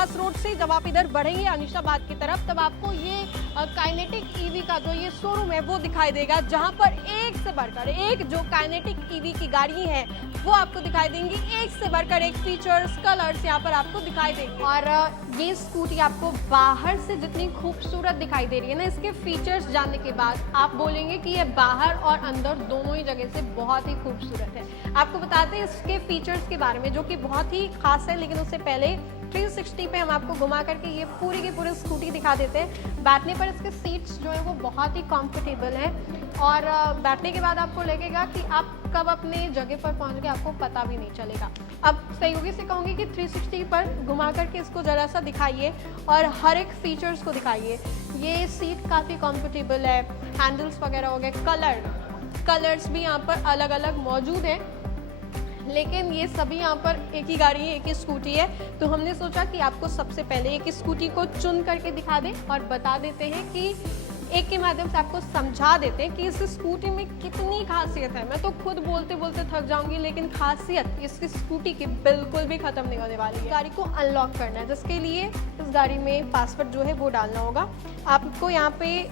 Bypass road से जब आप इधर बढ़ेंगे अनिशाबाद की तरफ, तब आपको ये काइनेटिक ईवी का जो ये शोरूम है वो दिखाई देगा, जहां पर एक से बढ़कर एक जो काइनेटिक ईवी की गाड़ी है वो आपको दिखाई देंगी। एक से बढ़कर एक फीचर्स, कलर्स यहाँ पर आपको दिखाई देंगे। और ये स्कूटी आपको बाहर से जितनी खूबसूरत दिखाई दे रही है ना, इसके फीचर्स जानने के बाद आप बोलेंगे कि ये बाहर और अंदर दोनों ही जगह से बहुत ही खूबसूरत है। आपको बताते हैं इसके फीचर्स के बारे में, जो कि बहुत ही खास है। लेकिन उससे पहले 360 पे हम आपको घुमा करके ये पूरी की पूरी स्कूटी दिखा देते हैं। बैठने पर इसके सीट्स जो है वो बहुत ही कंफर्टेबल है, और बैठने के बाद आपको लगेगा कि आप कब अपने जगह पर पहुंच गए आपको पता भी नहीं चलेगा। अब सहयोगी से कहूँगी कि 360 पर घुमा करके इसको ज़रा सा दिखाइए और हर एक फीचर्स को दिखाइए। ये सीट काफ़ी कंफर्टेबल है, हैंडल्स वगैरह हो गए, कलर्स भी यहाँ पर अलग अलग मौजूद हैं। लेकिन ये सभी यहाँ पर एक ही गाड़ी है, एक ही स्कूटी है, तो हमने सोचा कि आपको सबसे पहले एक स्कूटी को चुन करके दिखा दें और बता देते हैं कि एक के माध्यम से आपको समझा देते हैं कि इस स्कूटी में कितनी खासियत है। मैं तो खुद बोलते बोलते थक जाऊंगी, लेकिन खासियत इस स्कूटी की बिल्कुल भी खत्म नहीं होने वाली है। गाड़ी को अनलॉक करना है, जिसके लिए इस गाड़ी में पासवर्ड जो है वो डालना होगा। आपको यहाँ पे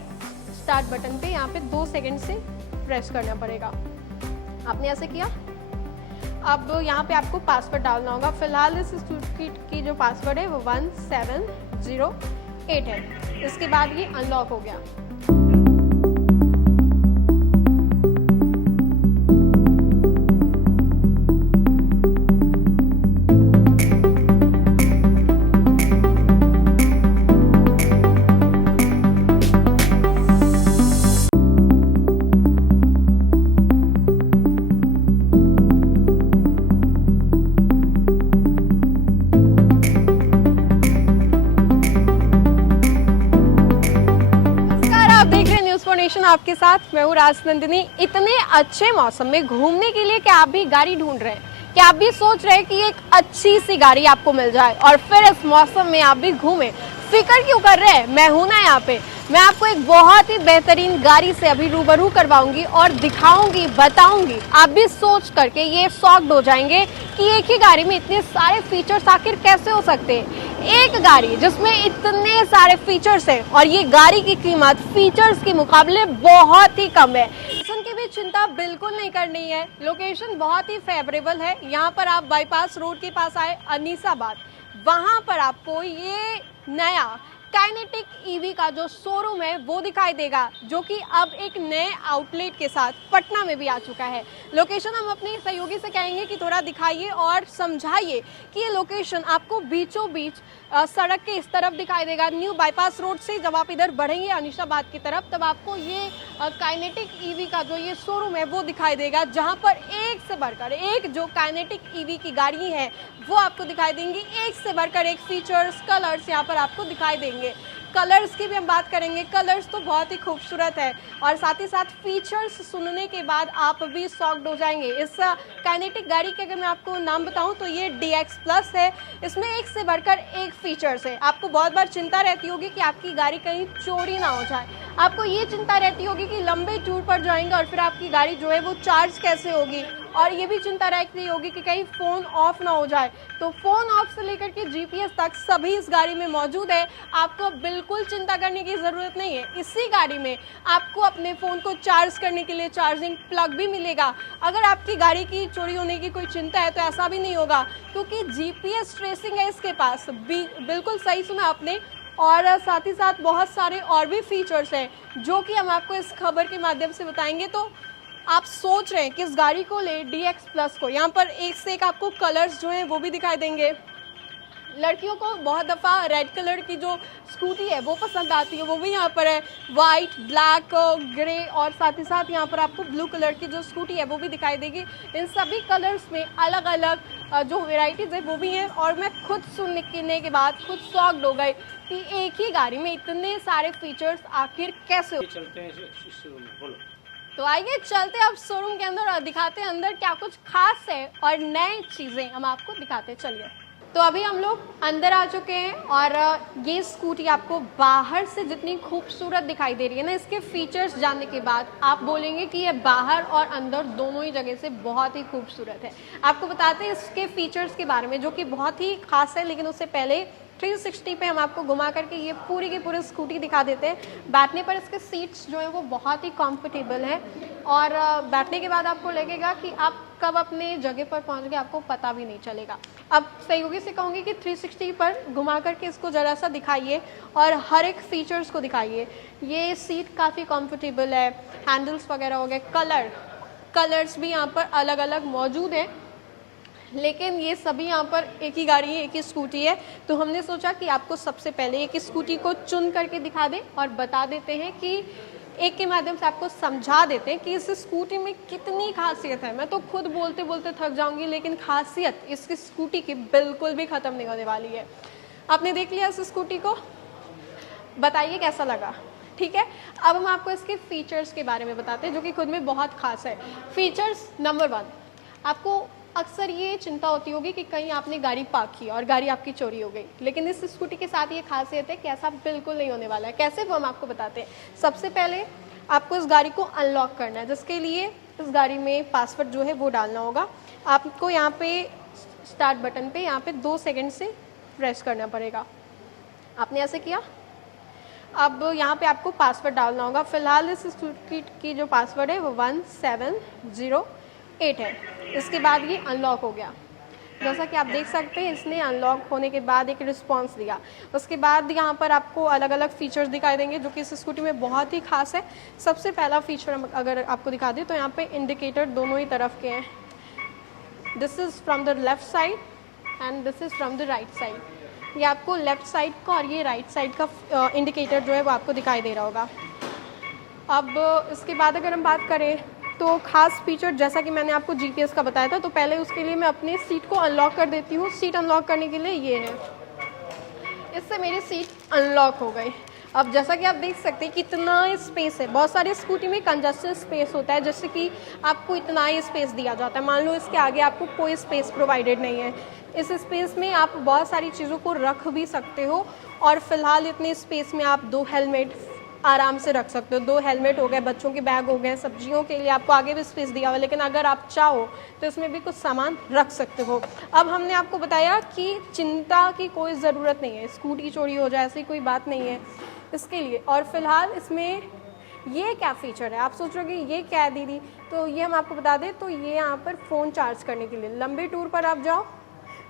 स्टार्ट बटन पे यहाँ पे 2 सेकेंड से प्रेस करना पड़ेगा। आपने ऐसे किया, अब यहाँ पे आपको पासवर्ड डालना होगा। फिलहाल इस स्कूटी की जो पासवर्ड है वो 1708 है। इसके बाद ये अनलॉक हो गया। आपके साथ मैं हूँ राजनंदिनी। इतने अच्छे मौसम में घूमने के लिए क्या आप भी गाड़ी ढूंढ रहे हैं? क्या आप भी सोच रहे हैं कि एक अच्छी सी गाड़ी आपको मिल जाए और फिर इस मौसम में आप भी घूमें? फिक्र क्यों कर रहे हैं, मैं हूं ना यहाँ पे। मैं आपको एक बहुत ही बेहतरीन गाड़ी से अभी रूबरू करवाऊंगी और दिखाऊंगी, बताऊंगी। आप भी सोच करके ये शॉक्ड हो जाएंगे कि एक ही गाड़ी में इतने सारे फीचर्स आखिर कैसे हो सकते हैं। एक गाड़ी जिसमें इतने सारे फीचर्स हैं और ये गाड़ी की कीमत फीचर्स के मुकाबले बहुत ही कम है। लोकेशन की भी चिंता बिल्कुल नहीं करनी है। लोकेशन बहुत ही फेवरेबल है। यहाँ पर आप बाईपास रोड के पास आए अनीसाबाद, वहां पर आपको ये नया काइनेटिक ईवी का जो शोरूम है वो दिखाई देगा, जो कि अब एक नए आउटलेट के साथ पटना में भी आ चुका है। लोकेशन हम अपने सहयोगी से कहेंगे कि थोड़ा दिखाइए और समझाइए कि ये लोकेशन आपको बीचों बीच सड़क के इस तरफ दिखाई देगा। न्यू बाईपास रोड से जब आप इधर बढ़ेंगे अनिशाबाद की तरफ, तब आपको ये काइनेटिक ईवी का जो ये शोरूम है वो दिखाई देगा, जहां पर एक से बढ़कर एक जो काइनेटिक ईवी की गाड़ी है वो आपको दिखाई देंगी। एक से बढ़कर एक फीचर्स, कलर्स यहाँ पर आपको दिखाई देंगे। कलर्स की भी हम बात करेंगे। कलर्स तो बहुत ही खूबसूरत है, और साथ ही साथ फीचर्स सुनने के बाद आप भी शॉक्ड हो जाएंगे। इस काइनेटिक गाड़ी के अगर मैं आपको नाम बताऊं तो ये DX Plus है। इसमें एक से बढ़कर एक फीचर्स है। आपको बहुत बार चिंता रहती होगी कि आपकी गाड़ी कहीं चोरी ना हो जाए। आपको ये चिंता रहती होगी कि लंबे टूर पर जाएंगे और फिर आपकी गाड़ी जो है वो चार्ज कैसे होगी, और ये भी चिंता रहती होगी कि कहीं फ़ोन ऑफ ना हो जाए। तो फ़ोन ऑफ से लेकर के GPS तक सभी इस गाड़ी में मौजूद है। आपको बिल्कुल चिंता करने की ज़रूरत नहीं है। इसी गाड़ी में आपको अपने फ़ोन को चार्ज करने के लिए चार्जिंग प्लग भी मिलेगा। अगर आपकी गाड़ी की चोरी होने की कोई चिंता है तो ऐसा भी नहीं होगा, क्योंकि GPS ट्रेसिंग है इसके पास। बिल्कुल सही सुना आपने। और साथ ही साथ बहुत सारे और भी फीचर्स हैं जो कि हम आपको इस खबर के माध्यम से बताएंगे। तो आप सोच रहे हैं कि इस गाड़ी को ले, DX Plus को, यहाँ पर एक से एक आपको कलर्स जो हैं वो भी दिखाई देंगे। लड़कियों को बहुत दफ़ा रेड कलर की जो स्कूटी है वो पसंद आती है, वो भी यहाँ पर है। वाइट, ब्लैक, ग्रे, और साथ ही साथ यहाँ पर आपको ब्लू कलर की जो स्कूटी है वो भी दिखाई देगी। इन सभी कलर्स में अलग अलग जो वेराइटीज़ है वो भी हैं, और मैं खुद सुनने के बाद खुद शॉक्ड हो गई कि एक ही गाड़ी में इतने सारे फीचर्स आखिर कैसे। चलते हैं शोरूम में, बोलो। तो आइए चलते अब शोरूम के अंदर और दिखाते हैं अंदर क्या कुछ खास है और नए चीज़ें हम आपको दिखाते हैं। चलिए, तो अभी हम लोग अंदर आ चुके हैं, और ये स्कूटी आपको बाहर से जितनी खूबसूरत दिखाई दे रही है ना, इसके फीचर्स जानने के बाद आप बोलेंगे कि ये बाहर और अंदर दोनों ही जगह से बहुत ही खूबसूरत है। आपको बताते हैं इसके फीचर्स के बारे में, जो कि बहुत ही खास है। लेकिन उससे पहले 360 पे हम आपको घुमा करके ये पूरी की पूरी स्कूटी दिखा देते हैं। बैठने पर इसके सीट्स जो है वो बहुत ही कंफर्टेबल है और बैठने के बाद आपको लगेगा कि आप कब अपने जगह पर पहुंच गए आपको पता भी नहीं चलेगा। अब सहयोगी से कहूँगी कि 360 पर घुमा करके इसको ज़रा सा दिखाइए और हर एक फीचर्स को दिखाइए। ये सीट काफ़ी कंफर्टेबल है, हैंडल्स वगैरह हो गए, कलर्स भी यहाँ पर अलग अलग मौजूद हैं, लेकिन ये सभी यहाँ पर एक ही गाड़ी है, एक ही स्कूटी है। तो हमने सोचा कि आपको सबसे पहले एक स्कूटी को चुन करके दिखा दें और बता देते हैं कि एक के माध्यम से आपको समझा देते हैं कि इस स्कूटी में कितनी खासियत है। मैं तो खुद बोलते बोलते थक जाऊंगी, लेकिन खासियत इस स्कूटी की बिल्कुल भी ख़त्म नहीं होने वाली है। आपने देख लिया इस स्कूटी को, बताइए कैसा लगा। ठीक है, अब हम आपको इसके फीचर्स के बारे में बताते हैं जो कि खुद में बहुत खास है। फीचर्स नंबर 1, आपको अक्सर ये चिंता होती होगी कि कहीं आपने गाड़ी पार्क की और गाड़ी आपकी चोरी हो गई, लेकिन इस स्कूटी के साथ ये खासियत है कि ऐसा बिल्कुल नहीं होने वाला है। कैसे, वो हम आपको बताते हैं। सबसे पहले आपको इस गाड़ी को अनलॉक करना है, जिसके लिए इस गाड़ी में पासवर्ड जो है वो डालना होगा। आपको यहाँ पे स्टार्ट बटन पे यहाँ पे 2 सेकेंड से प्रेस करना पड़ेगा। आपने ऐसे किया, अब यहाँ पे आपको पासवर्ड डालना होगा। फिलहाल इस स्कूटी की जो पासवर्ड है वो 1708 है। इसके बाद ये अनलॉक हो गया। जैसा कि आप देख सकते हैं, इसने अनलॉक होने के बाद एक रिस्पांस दिया। उसके बाद यहाँ पर आपको अलग अलग फीचर्स दिखाई देंगे जो कि इस स्कूटी में बहुत ही खास है। सबसे पहला फीचर हम अगर आपको दिखा दें तो यहाँ पे इंडिकेटर दोनों ही तरफ के हैं। This is from the left side and this is from the right side. ये आपको लेफ्ट साइड का और ये राइट साइड का इंडिकेटर जो है वो आपको दिखाई दे रहा होगा। अब इसके बाद अगर हम बात करें तो खास फीचर, जैसा कि मैंने आपको जीपीएस का बताया था, तो पहले उसके लिए मैं अपनी सीट को अनलॉक कर देती हूँ। सीट अनलॉक करने के लिए ये है, इससे मेरी सीट अनलॉक हो गई। अब जैसा कि आप देख सकते हैं कितना स्पेस है। बहुत सारी स्कूटी में कंजस्टेड स्पेस होता है, जैसे कि आपको इतना ही स्पेस दिया जाता है। मान लो इसके आगे आपको कोई स्पेस प्रोवाइडेड नहीं है। इस स्पेस में आप बहुत सारी चीज़ों को रख भी सकते हो और फिलहाल इतने स्पेस में आप 2 हेलमेट आराम से रख सकते हो। 2 हेलमेट हो गए, बच्चों के बैग हो गए, सब्जियों के लिए आपको आगे भी स्पेस दिया हुआ है, लेकिन अगर आप चाहो तो इसमें भी कुछ सामान रख सकते हो। अब हमने आपको बताया कि चिंता की कोई ज़रूरत नहीं है, स्कूटी चोरी हो जाए ऐसी कोई बात नहीं है इसके लिए। और फिलहाल इसमें ये क्या फ़ीचर है, आप सोच रहे हो कि ये क्या है दीदी, तो ये हम आपको बता दें। तो ये यहाँ पर फ़ोन चार्ज करने के लिए, लंबे टूर पर आप जाओ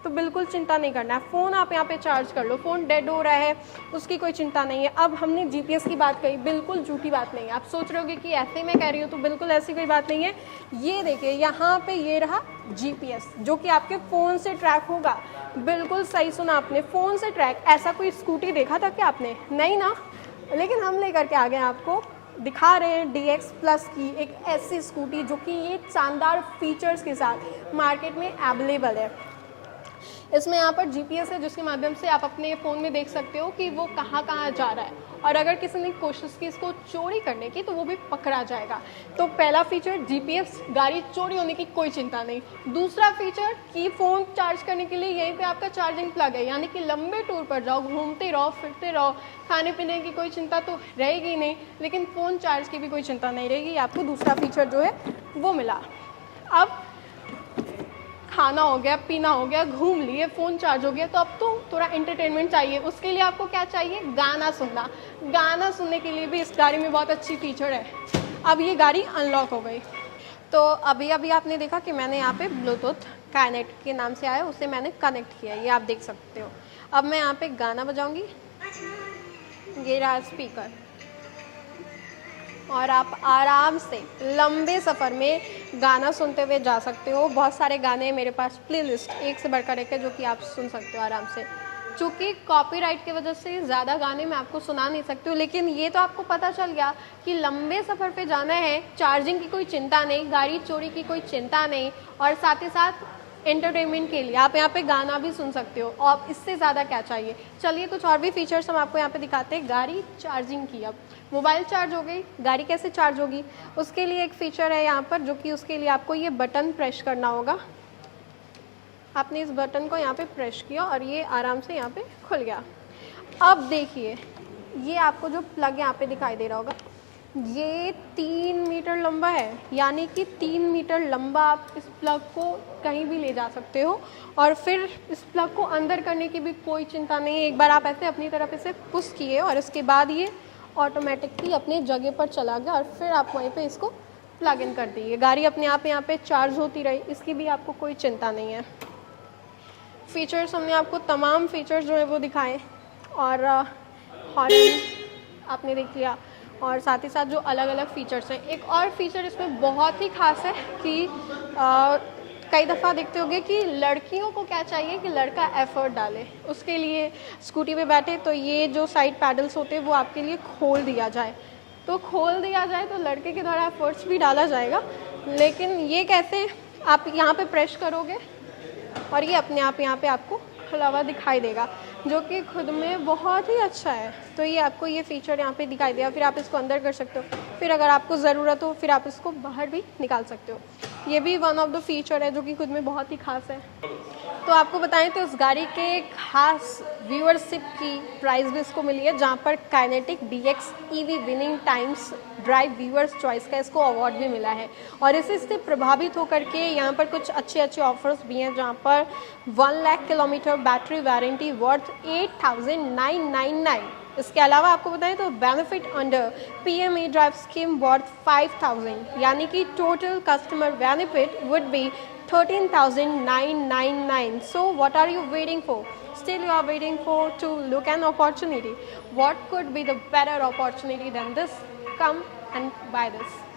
तो बिल्कुल चिंता नहीं करना है, फ़ोन आप यहाँ पे चार्ज कर लो। फ़ोन डेड हो रहा है उसकी कोई चिंता नहीं है। अब हमने जीपीएस की बात कही, बिल्कुल झूठी बात नहीं है। आप सोच रहे होगे कि ऐसे मैं कह रही हूँ, तो बिल्कुल ऐसी कोई बात नहीं है। ये देखिए यहाँ पे ये रहा जीपीएस जो कि आपके फ़ोन से ट्रैक होगा। बिल्कुल सही सुना आपने, फ़ोन से ट्रैक। ऐसा कोई स्कूटी देखा था क्या आपने? नहीं ना, लेकिन हम लेकर के आ गए आपको दिखा रहे हैं DX प्लस की एक ऐसी स्कूटी जो कि ये शानदार फीचर्स के साथ मार्केट में अवेलेबल है। इसमें यहाँ पर जीपीएस है जिसके माध्यम से आप अपने फ़ोन में देख सकते हो कि वो कहाँ कहाँ जा रहा है, और अगर किसी ने कोशिश की इसको चोरी करने की तो वो भी पकड़ा जाएगा। तो पहला फीचर जीपीएस, गाड़ी चोरी होने की कोई चिंता नहीं। दूसरा फीचर कि फ़ोन चार्ज करने के लिए यहीं पे आपका चार्जिंग प्लग है, यानी कि लंबे टूर पर जाओ, घूमते रहो, फिरते रहो, खाने पीने की कोई चिंता तो रहेगी नहीं, लेकिन फ़ोन चार्ज की भी कोई चिंता नहीं रहेगी। आपको दूसरा फीचर जो है वो मिला। अब खाना हो गया, पीना हो गया, घूम लिए, फ़ोन चार्ज हो गया, तो अब तो थोड़ा एंटरटेनमेंट चाहिए। उसके लिए आपको क्या चाहिए? गाना सुनना। गाना सुनने के लिए भी इस गाड़ी में बहुत अच्छी फीचर है। अब ये गाड़ी अनलॉक हो गई। तो अभी अभी आपने देखा कि मैंने यहाँ पे ब्लूटूथ काइनेट के नाम से आया, उसे मैंने कनेक्ट किया, ये आप देख सकते हो। अब मैं यहाँ पे गाना बजाऊँगी, ये रहा स्पीकर, और आप आराम से लंबे सफ़र में गाना सुनते हुए जा सकते हो। बहुत सारे गाने मेरे पास प्लेलिस्ट एक से बढ़कर एक है जो कि आप सुन सकते हो आराम से। चूँकि कॉपीराइट की वजह से ज़्यादा गाने मैं आपको सुना नहीं सकती हूँ, लेकिन ये तो आपको पता चल गया कि लंबे सफ़र पे जाना है, चार्जिंग की कोई चिंता नहीं, गाड़ी चोरी की कोई चिंता नहीं, और साथ ही साथ एंटरटेनमेंट के लिए आप यहाँ पे गाना भी सुन सकते हो। और इससे ज़्यादा क्या चाहिए। चलिए कुछ और भी फीचर्स हम आपको यहाँ पे दिखाते हैं। गाड़ी चार्जिंग की, अब मोबाइल चार्ज हो गई, गाड़ी कैसे चार्ज होगी उसके लिए एक फ़ीचर है यहाँ पर, जो कि उसके लिए आपको ये बटन प्रेस करना होगा। आपने इस बटन को यहाँ पे प्रेस किया और ये आराम से यहाँ पे खुल गया। अब देखिए, ये आपको जो प्लग यहाँ पे दिखाई दे रहा होगा, ये 3 मीटर लंबा है, यानी कि 3 मीटर लंबा आप इस प्लग को कहीं भी ले जा सकते हो। और फिर इस प्लग को अंदर करने की भी कोई चिंता नहीं है। एक बार आप ऐसे अपनी तरफ इसे पुश किए और इसके बाद ये ऑटोमेटिकली अपने जगह पर चला गया और फिर आप वहीं पे इसको प्लग इन कर दीजिए। गाड़ी अपने आप यहाँ पे चार्ज होती रही, इसकी भी आपको कोई चिंता नहीं है। फीचर्स हमने आपको तमाम फीचर्स जो है वो दिखाए और हॉर्न आपने देख लिया और साथ ही साथ जो अलग अलग फ़ीचर्स हैं। एक और फीचर इसमें बहुत ही ख़ास है कि कई दफ़ा देखते होंगे कि लड़कियों को क्या चाहिए कि लड़का एफर्ट डाले, उसके लिए स्कूटी पे बैठे तो ये जो साइड पैडल्स होते हैं वो आपके लिए खोल दिया जाए। तो खोल दिया जाए तो लड़के के द्वारा एफर्ट्स भी डाला जाएगा, लेकिन ये कैसे, आप यहाँ पे प्रेस करोगे और ये अपने आप यहाँ पे आपको खुला हुआ दिखाई देगा, जो कि खुद में बहुत ही अच्छा है। तो ये आपको ये फीचर यहाँ पे दिखाई देगा। फिर आप इसको अंदर कर सकते हो, फिर अगर आपको ज़रूरत हो फिर आप इसको बाहर भी निकाल सकते हो। ये भी वन ऑफ द फीचर है जो कि खुद में बहुत ही खास है। तो आपको बताएं तो इस गाड़ी के खास व्यूअरशिप की प्राइस भी इसको मिली है, जहाँ पर kinetic DX EV winning times drive viewers choice का इसको अवार्ड भी मिला है। और इसी से प्रभावित होकर के यहाँ पर कुछ अच्छे अच्छे ऑफर्स भी हैं, जहाँ पर 1 lakh kilometre battery warranty worth 8,999। इसके अलावा आपको बताएं तो benefit under PME drive scheme worth 5,000, यानी कि total customer benefit would be 13,999. So what are you waiting for? Still you are waiting for to look an opportunity. What could be the better opportunity than this? Come and buy this.